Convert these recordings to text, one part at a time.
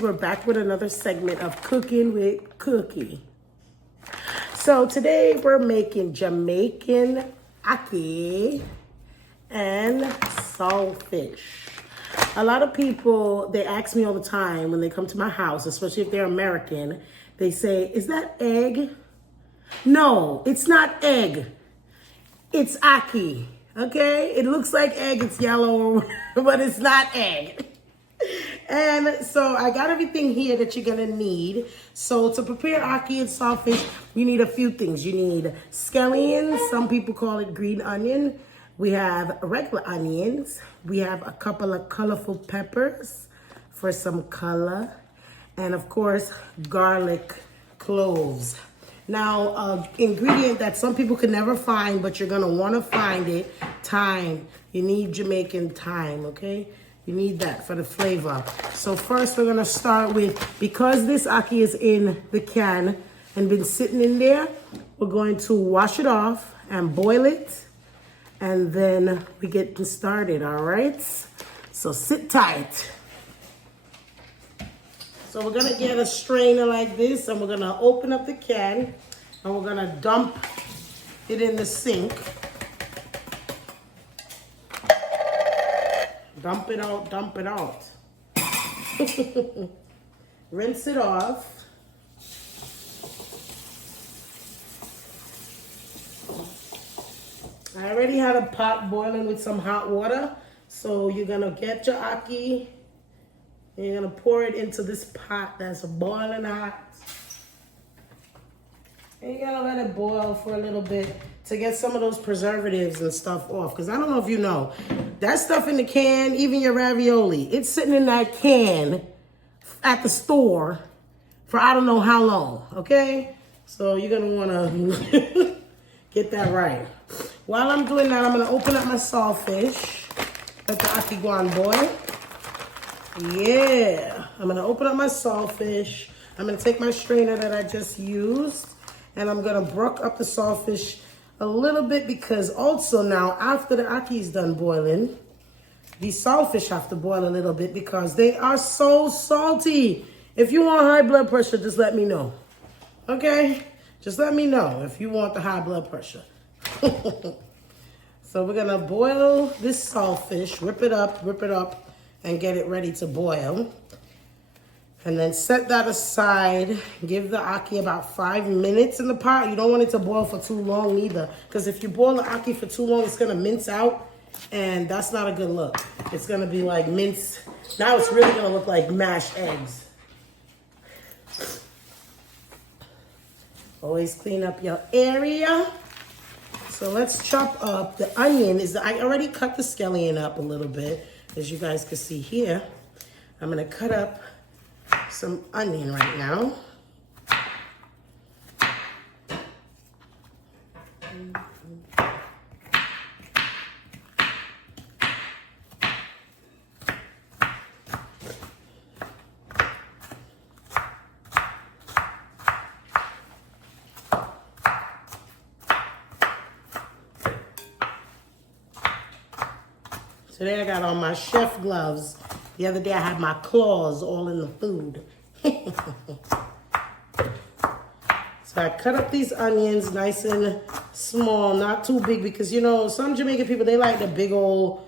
guys, we're back with another segment of Cooking with Cookie. So today we're making Jamaican Akee and Saltfish. A lot of people, they ask me all the time when they come to my house, especially if they're American, they say, is that egg? No, it's not egg. It's Akee, okay? It looks like egg, it's yellow, but it's not egg. And so I got everything here that you're gonna need. So to prepare Akee and Saltfish, you need a few things. You need scallions, some people call it green onion. We have regular onions. We have a couple of colorful peppers for some color. And of course, garlic cloves. Now, ingredient that some people can never find, but you're gonna wanna find it, thyme. You need Jamaican thyme, okay? You need that for the flavor. So first we're gonna start with, because this Akee is in the can and been sitting in there, we're going to wash it off and boil it. And then we get started, all right? So sit tight. So we're gonna get a strainer like this and we're gonna open up the can and we're gonna dump it in the sink. Dump it out, dump it out. Rinse it off. I already had a pot boiling with some hot water. So you're gonna get your Akee and you're gonna pour it into this pot that's boiling hot. And you're gonna let it boil for a little bit to get some of those preservatives and stuff off. Because I don't know if you know, that stuff in the can, even your ravioli, it's sitting in that can at the store for I don't know how long, okay? So you're gonna wanna get that right. While I'm doing that, I'm gonna open up my saltfish. Let the Akee go on boil. Yeah, I'm gonna open up my saltfish. I'm gonna take my strainer that I just used and I'm gonna brook up the saltfish a little bit because also now after the Akee is done boiling, these saltfish have to boil a little bit because they are so salty. If you want high blood pressure, just let me know, okay? Just let me know if you want the high blood pressure. So we're gonna boil this saltfish, rip it up, and get it ready to boil. And then set that aside. Give the Akee about 5 minutes in the pot. You don't want it to boil for too long either. Because if you boil the Akee for too long, it's gonna mince out. And that's not a good look. It's gonna be like minced. Now it's really gonna look like mashed eggs. Always clean up your area. So let's chop up the onion. I already cut the scallion up a little bit, as you guys can see here. I'm gonna cut up some onion right now. Today I got on my chef gloves. The other day I had my claws all in the food. So I cut up these onions nice and small, not too big, because you know, some Jamaican people, they like the big old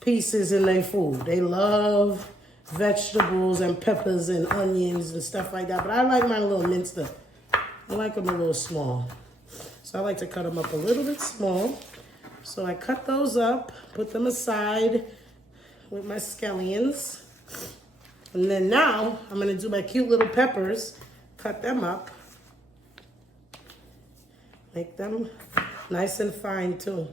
pieces in their food. They love vegetables and peppers and onions and stuff like that. But I like mine a little minced up. I like them a little small. So I like to cut them up a little bit small. So I cut those up, put them aside with my scallions. And then now I'm gonna do my cute little peppers, cut them up. Make them nice and fine too.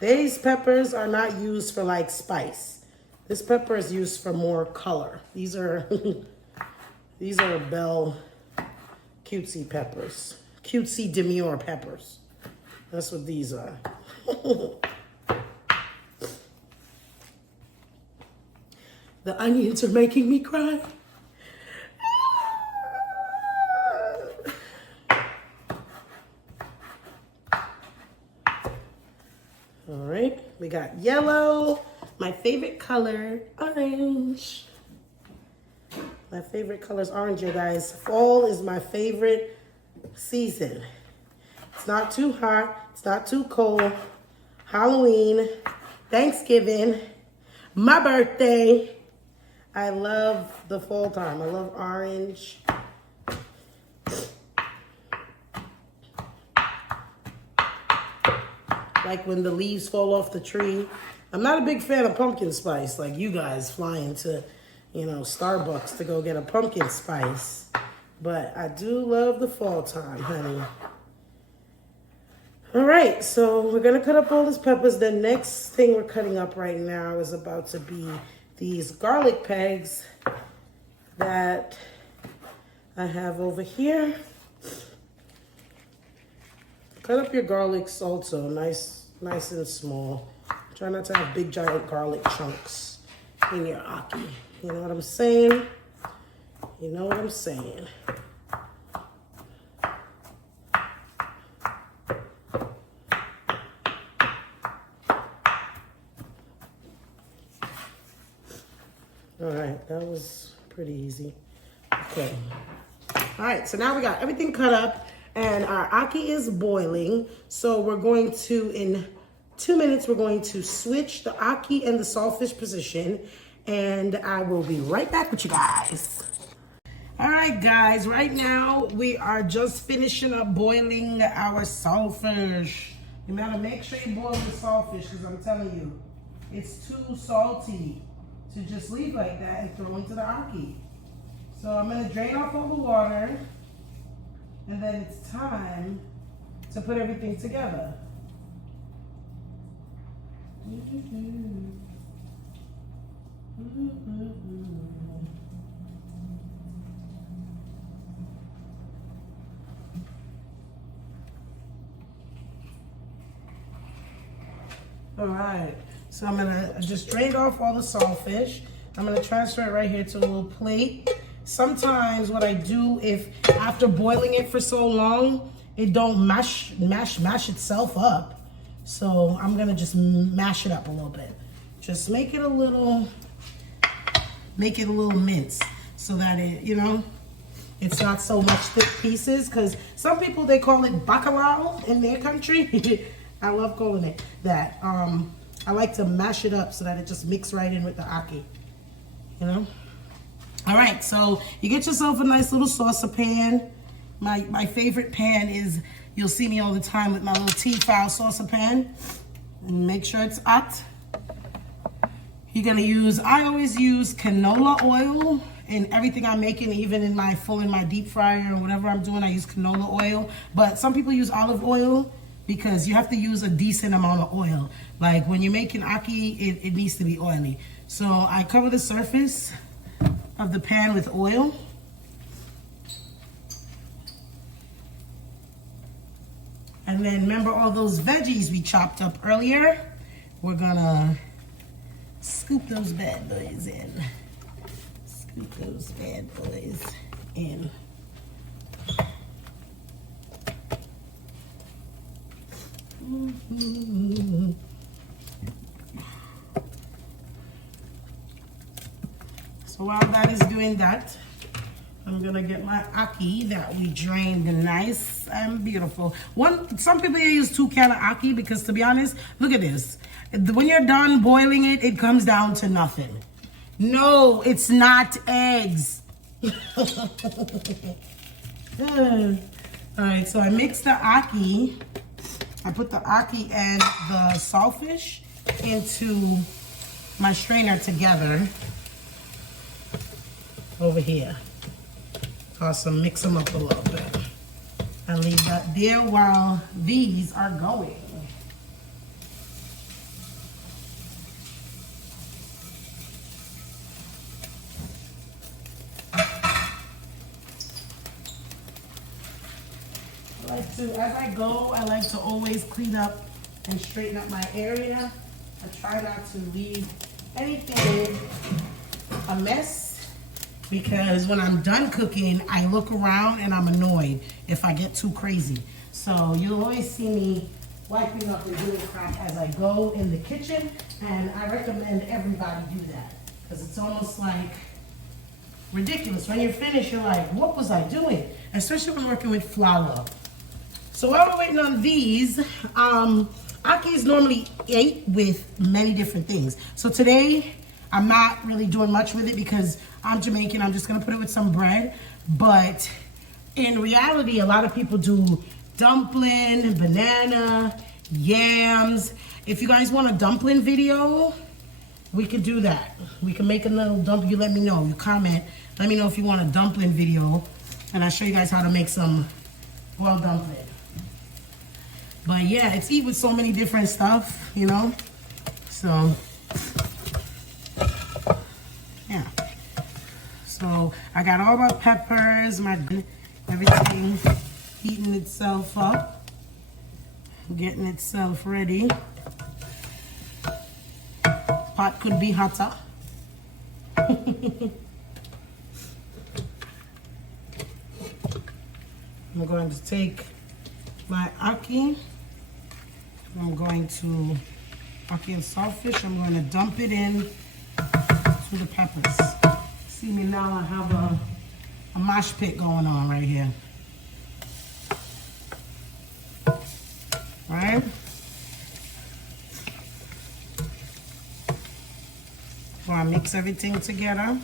These peppers are not used for like spice. This pepper is used for more color. These are these are bell cutesy peppers. Cutesy demure peppers. That's what these are. The onions are making me cry. All right, we got yellow, my favorite color, orange. orange. My favorite color is orange, you guys. Fall is my favorite season. It's not too hot. It's not too cold. Halloween, Thanksgiving, my birthday. I love the fall time. I love orange. Like when the leaves fall off the tree. I'm not a big fan of pumpkin spice, like you guys flying to, you know, Starbucks to go get a pumpkin spice. But I do love the fall time, honey. All right, so we're gonna cut up all these peppers. The next thing we're cutting up right now is about to be these garlic pegs that I have over here. Cut up your garlics also, nice and small. Try not to have big giant garlic chunks in your aki. You know what I'm saying? You know what I'm saying. All right, that was pretty easy. Okay. All right, so now we got everything cut up and our aki is boiling. So we're going to, in 2 minutes, we're going to switch the aki and the saltfish position, and I will be right back with you guys. All right, guys, right now we are just finishing up boiling our saltfish. You gotta make sure you boil the saltfish because I'm telling you, it's too salty to just leave like that and throw into the aki. So I'm gonna drain off all the water, and then it's time to put everything together. All right, so I just drained off all the saltfish. I'm gonna transfer it right here to a little plate. Sometimes what I do, if after boiling it for so long, it don't mash itself up. So I'm gonna just mash it up a little bit. Just make it a little mince so that it, you know, it's not so much thick pieces. Because some people, they call it bacalao in their country. I love calling it that. I like to mash it up so that it just mix right in with the aki, you know? All right, so you get yourself a nice little saucepan. My favorite pan is, you'll see me all the time with my little T-file saucepan. And make sure it's hot. You're gonna use, I always use canola oil in everything I'm making, even in my deep fryer or whatever I'm doing, I use canola oil. But some people use olive oil because you have to use a decent amount of oil. Like when you're making aki, it needs to be oily. So I cover the surface of the pan with oil. And then remember all those veggies we chopped up earlier? We're gonna scoop those bad boys in. Scoop those bad boys in. So while that is doing that, I'm gonna get my aki that we drained nice and beautiful. Some people use 2 cans of aki because, to be honest, look at this. When you're done boiling it, it comes down to nothing. No, it's not eggs. All right, so I mixed the aki. I put the aki and the saltfish into my strainer together over here. Awesome, mix them up a little bit. And leave that there while these are going. As I go, I like to always clean up and straighten up my area. I try not to leave anything a mess, because when I'm done cooking, I look around and I'm annoyed if I get too crazy. So you'll always see me wiping up and doing crap as I go in the kitchen, and I recommend everybody do that. Because it's almost like ridiculous. When you're finished, you're like, what was I doing? Especially when working with flour. So while we're waiting on these, ackee is normally ate with many different things. So today, I'm not really doing much with it because I'm Jamaican. I'm just gonna put it with some bread. But in reality, a lot of people do dumpling, banana, yams. If you guys want a dumpling video, we could do that. We can make a little dumpling. You let me know. You comment. Let me know if you want a dumpling video. And I'll show you guys how to make some boiled dumpling. But yeah, it's eat with so many different stuff, you know? So, yeah. So, I got all my peppers, everything heating itself up. Getting itself ready. Pot could be hotter. I'm going to take my ackee. I'm going to Akee and Saltfish. I'm going to dump it in to the peppers. See me now, I have a mosh pit going on right here. Right? So I mix everything together.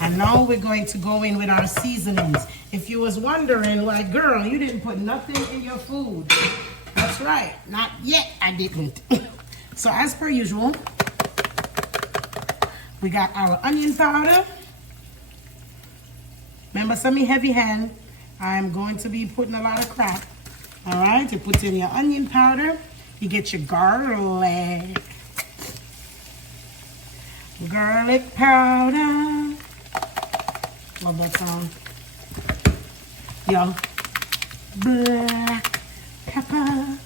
And now we're going to go in with our seasonings. If you was wondering, like, girl, you didn't put nothing in your food. That's right. Not yet, I didn't. So as per usual, we got our onion powder. Remember, semi heavy hand. I'm going to be putting a lot of crap. All right, you put in your onion powder. You get your garlic. Garlic powder. Love that song. Yo. Black pepper.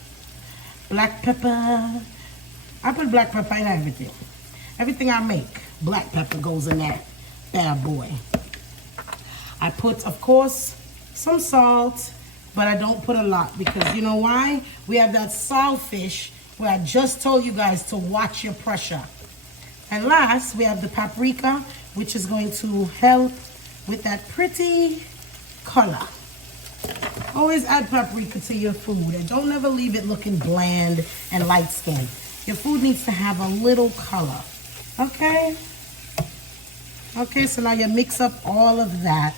Black pepper. I put black pepper in everything. Everything I make, black pepper goes in that bad boy. I put, of course, some salt, but I don't put a lot because you know why? We have that saltfish where I just told you guys to watch your pressure. And last, we have the paprika, which is going to help with that pretty color. Always add paprika to your food and don't ever leave it looking bland and light skinned. Your food needs to have a little color, okay? Okay, so now you mix up all of that,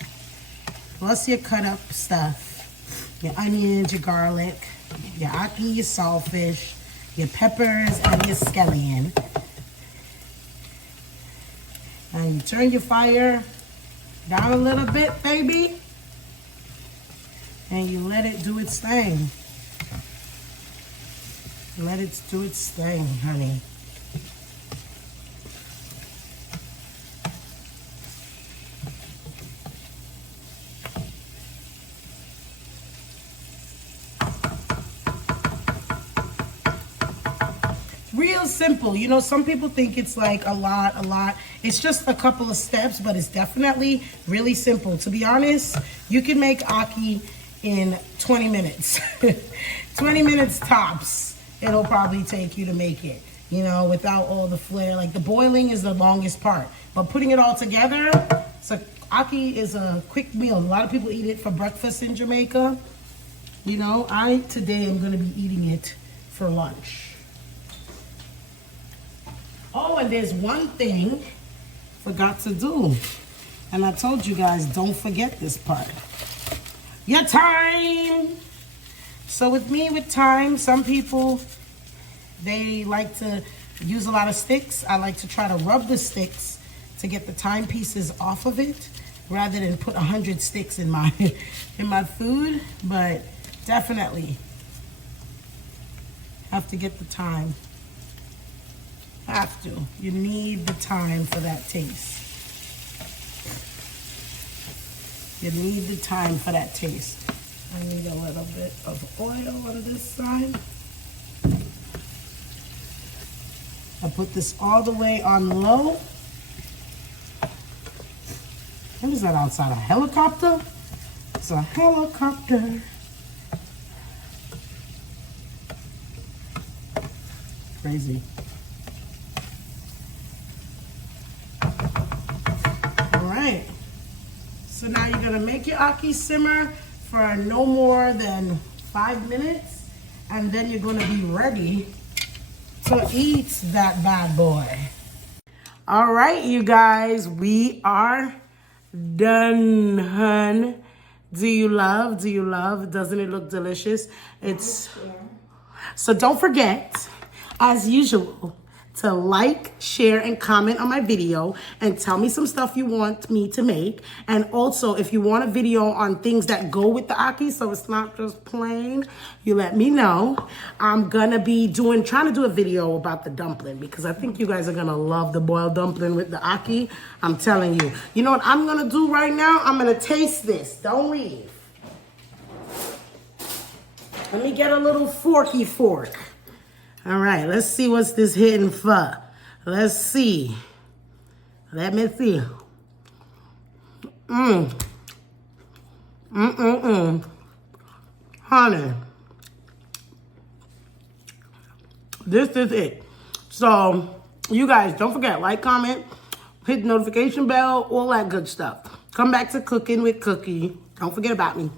plus your cut up stuff, your onions, your garlic, your ackee, your saltfish, your peppers, and your scallion. And you turn your fire down a little bit, baby. And you let it do its thing. Let it do its thing, honey. Real simple. You know, some people think it's like a lot. It's just a couple of steps, but it's definitely really simple. To be honest, you can make ackee in 20 minutes. 20 minutes tops. It'll probably take you to make it, you know, without all the flair. Like the boiling is the longest part, but putting it all together, so ackee is a quick meal. A lot of people eat it for breakfast in Jamaica. You know, I today am going to be eating it for lunch. Oh, and there's one thing forgot to do. And I told you guys, don't forget this part. Your thyme. So with me, with thyme, some people, they like to use a lot of sticks. I like to try to rub the sticks to get the thyme pieces off of it, rather than put 100 sticks in my food. But definitely have to get the thyme. Have to. You need the thyme for that taste. You need the thyme for that taste. I need a little bit of oil on this side. I put this all the way on low. What is that outside? A helicopter? It's a helicopter. Crazy. So now you're gonna make your ackee simmer for no more than 5 minutes, and then you're gonna be ready to eat that bad boy. All right, you guys, we are done, hun. Do you love? Do you love? Doesn't it look delicious? It's so don't forget, as usual, to like, share, and comment on my video and tell me some stuff you want me to make. And also, if you want a video on things that go with the ackee, so it's not just plain, you let me know. I'm gonna be trying to do a video about the dumpling because I think you guys are gonna love the boiled dumpling with the ackee. I'm telling you. You know what I'm gonna do right now? I'm gonna taste this. Don't leave. Let me get a little forky fork. All right, let's see what's this hitting for. Let's see. Let me see. Honey. This is it. So, you guys, don't forget, like, comment, hit the notification bell, all that good stuff. Come back to Cooking with Cookie. Don't forget about me.